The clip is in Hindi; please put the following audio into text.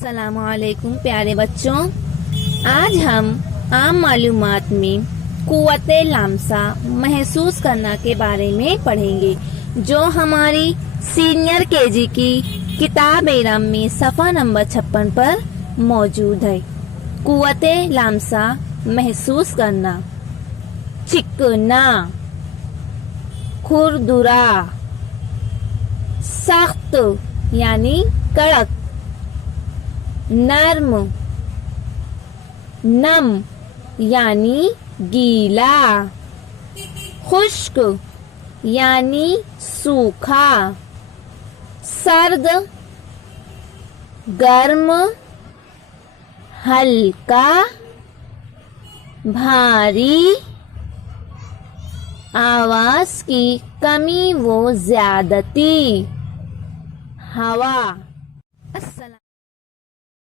अस्सलामुअलैकुम प्यारे बच्चों, आज हम आम मालूमात में कुव्वते लामसा महसूस करना के बारे में पढ़ेंगे, जो हमारी सीनियर केजी की किताब एरम में सफ़ा नंबर 56 पर मौजूद है। कुव्वते लामसा महसूस करना: चिकना, खुरदुरा, सख्त यानी कड़क, नर्म, नम यानी गीला, खुश्क यानी सूखा, सर्द, गर्म, हल्का, भारी, आवाज की कमी व ज्यादती, हवा।